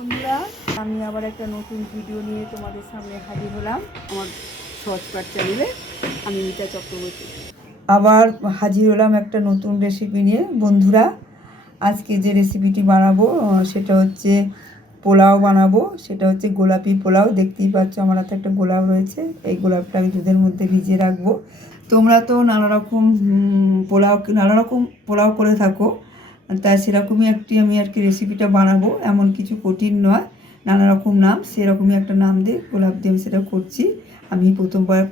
বন্ধুরা, আমি আবার একটা নতুন ভিডিও নিয়ে তোমাদের সামনে হাজির হলাম আমার সহজপাঠ চ্যানেলে আমি মিতা চক্রবর্তী। আবার হাজির হলাম একটা নতুন রেসিপি নিয়ে। বন্ধুরা, আজকে যে রেসিপিটি বানাবো সেটা হচ্ছে পোলাও বানাবো। সেটা হচ্ছে গোলাপি পোলাও। দেখতেই পাচ্ছ আমার হাতে একটা গোলাপ রয়েছে। এই গোলাপটা আমি দুধের মধ্যে ভিজিয়ে রাখব। তোমরা তো নানা রকম পোলাও, নানা রকম পোলাও করে থাকো। তাই সেরকমই একটি আমি আর কি রেসিপিটা বানাবো। এমন কিছু কঠিন নয়, নানা রকম নাম, সেরকমই একটা নাম দিয়ে গোলাপ দিয়ে আমি সেটা করছি। আমি প্রথমবার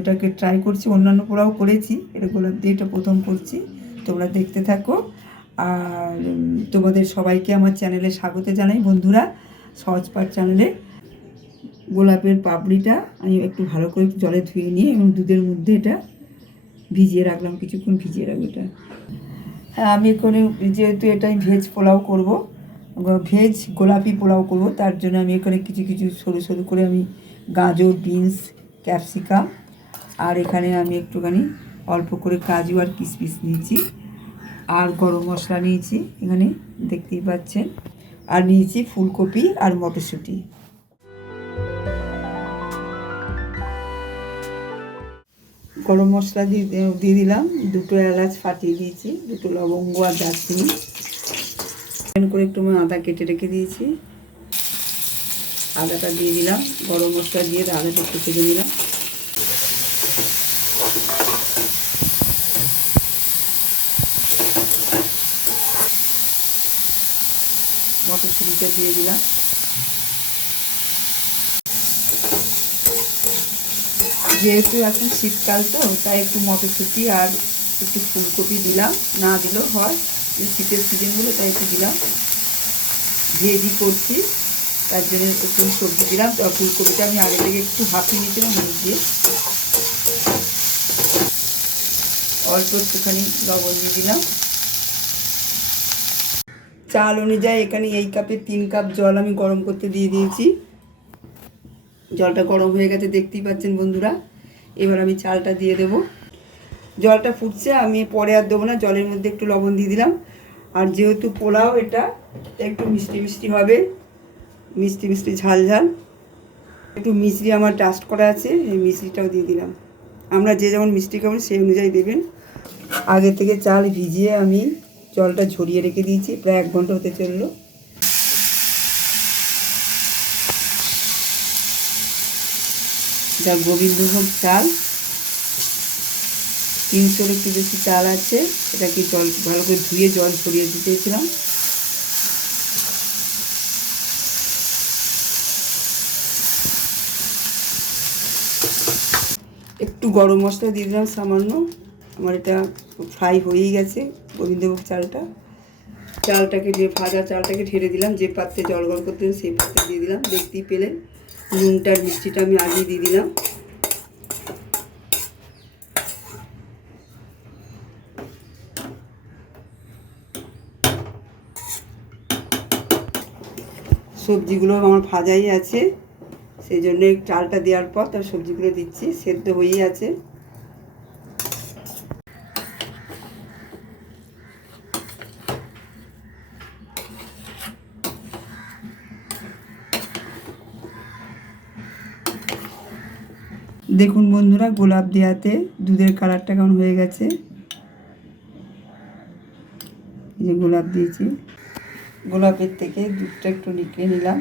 এটাকে ট্রাই করছি, অন্যান্য পোলাও করেছি, এটা গোলাপ দিয়ে এটা প্রথম করছি। তোমরা দেখতে থাকো। আর তোমাদের সবাইকে আমার চ্যানেলে স্বাগত জানাই। বন্ধুরা সহজপাঠ চ্যানেলে গোলাপের পাপড়িটা আমি একটু ভালো করে জলে ধুয়ে নিয়ে এবং দুধের মধ্যে এটা ভিজিয়ে রাখলাম, কিছুক্ষণ ভিজিয়ে রাখব এটা। আমি এখানে যেহেতু এটা ভেজ পোলাও করব ভেজ গোলাপি পোলাও করব, তার জন্য আমি এখানে কিছু কিছু সরু সরু করে আমি গাজর বিনস ক্যাপসিকাম আর এখানে আমি একটুখানি অল্প করে কাজু আর কিশমিশ নিয়েছি, আর গরম মশলা নিয়েছি, এখানে দেখতেই পাচ্ছেন, আর নিয়েছি ফুলকপি আর মটরশুঁটি। গরম মশলা দিয়ে দিয়ে দিলাম। দুটো এলাচ ফাটিয়ে দিয়েছি, দুটো লবঙ্গ আর দারচিনি। করে একটু আদা কেটে রেখে দিয়েছি। আদাটা দিয়ে দিলাম, গরম মশলা দিয়ে আদাটা একটু ভেজে নিলাম। মটরশুঁটিটা দিয়ে দিলাম। যেহেতু এখন শীতকাল তো, তাই একটু মটরশুঁটি আর একটু ফুলকপি দিলাম। না দিলেও হয় শীতের সিজনগুলো তাই একটু দিলাম। ভেজি করছি, তার জন্য একটু সবজি দিলাম। তো ফুলকপিটা আমি আগে থেকে একটু হাঁপিয়ে নিয়েছিলাম, হলুদ দিয়ে। অল্প একটুখানি লবণ দিয়ে দিলাম। চাল অনুযায়ী এখানে এই কাপে তিন কাপ জল আমি গরম করতে দিয়ে দিয়েছি। জলটা গরম হয়ে গেছে, দেখতেই পাচ্ছেন বন্ধুরা। এবার আমি চালটা দিয়ে দেব। জলটা ফুটছে, আমি পরে আর দেবো না, জলের মধ্যে একটু লবণ দিয়ে দিলাম। আর যেহেতু পোলাও, এটা একটু মিষ্টি মিষ্টি হবে, মিষ্টি মিষ্টি ঝাল ঝাল। একটু মিষ্টি আমার ডাস্ট করা আছে, এই মিষ্টিটাও দিয়ে দিলাম। আমরা যে যেমন মিষ্টি খাব, সেই অনুযায়ী দেবেন। আগে থেকে চাল ভিজিয়ে আমি জলটা ঝরিয়ে রেখে দিয়েছি, প্রায় এক ঘণ্টা হতে চলল। যা গোবিন্দভোগ চাল। তিনশোর একটু বেশি চাল আছে। এটাকে জল, ভালো করে ধুয়ে জল ছড়িয়ে দিতেছিলাম। একটু গরম মশলা দিয়ে দিলাম সামান্য। আমার এটা ফ্রাই হয়েই গেছে গোবিন্দভোগ চালটা। চালটাকে যে ভাজা চালটাকে ঢেলে দিলাম, যে পাত্রে জল গরম করতে সেই পাত্রে দিয়ে দিলাম। দেখতেই পেলেন। নুনটার মিষ্টিটা আমি আগেই দিয়ে দিলাম। সবজিগুলো আমার ভাজাই আছে, সেই জন্য চালটা দেওয়ার পর তার সবজিগুলো দিচ্ছি, সেদ্ধ হয়েই আছে। দেখুন বন্ধুরা, গোলাপ দেওয়াতে দুধের কালারটা কেমন হয়ে গেছে। যে গোলাপ দিয়েছি। গোলাপের থেকে দুধটা একটু নিকড়ে নিলাম।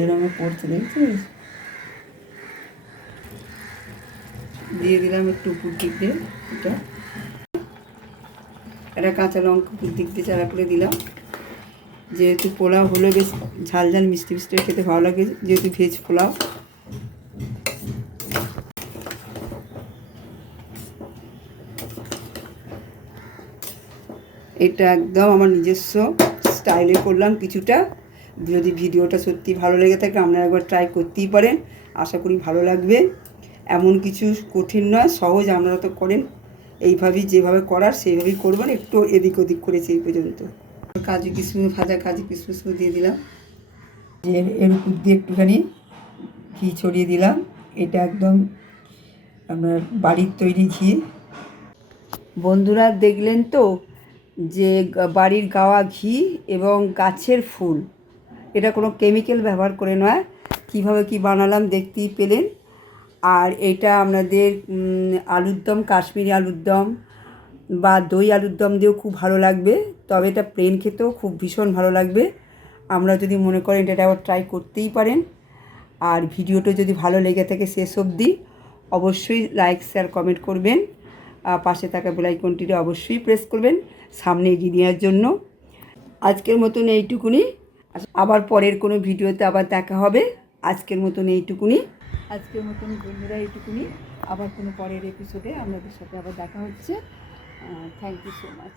এরমে পড়ছে দেখছিস দিয়ে দিলাম একটু উপর দিক দিয়ে এটা একটা কাঁচা লঙ্কা দিক দিয়ে চারা করে দিলাম। যেহেতু পোলাও হলো, বেশ ঝাল ঝাল, মিষ্টি মিষ্টি খেতে ভালো লাগে যেহেতু ভেজ পোলাও। এটা একদম আমার নিজস্ব স্টাইলে করলাম কিছুটা। যদি ভিডিওটা সত্যি ভালো লেগে থাকে, আপনারা একবার ট্রাই করতেই পারেন। আশা করি ভালো লাগবে। এমন কিছু কঠিন নয়, সহজ আপনারা তো করেন। এইভাবেই যেভাবে করার, সেইভাবেই করবেন। একটু এদিক ওদিক করেছি এই পর্যন্ত। কাজু কিশমিশ ভাজা কাজু কিশমিশও দিয়ে দিলাম। এর এর উপর দিয়ে একটুখানি ঘি ছড়িয়ে দিলাম। এটা একদম আপনার বাড়ির তৈরি ঘি। বন্ধুরা দেখলেন তো যে বাড়ির গাওয়া ঘি এবং গাছের ফুল। এটা কোনো কেমিক্যাল ব্যবহার করে নয় কীভাবে কি বানালাম দেখতেই পেলেন। আর এটা আপনাদের আলুর দম কাশ্মীরি আলুর দম বা দই আলুর দম দিয়েও খুব ভালো লাগবে, তবে এটা প্লেন খেতেও খুব ভীষণ ভালো লাগবে। আমরা যদি মনে করেন এটা আবার ট্রাই করতেই পারেন। আর ভিডিওটা যদি ভালো লেগে থাকে শেষ অবধি, অবশ্যই লাইক শেয়ার কমেন্ট করবেন। পাশে থাকা বেলাইকনটিতে অবশ্যই প্রেস করবেন, সামনে এগিয়ে নেওয়ার জন্য। আজকের মতন এইটুকুনি। আবার পরের কোনো ভিডিওতে আবার দেখা হবে। আজকের মতন এইটুকুনি। আজকের মতন বন্ধুরা এইটুকুনি। আবার কোনো পরের এপিসোডে আপনাদের সাথে আবার দেখা হচ্ছে। Thank you so much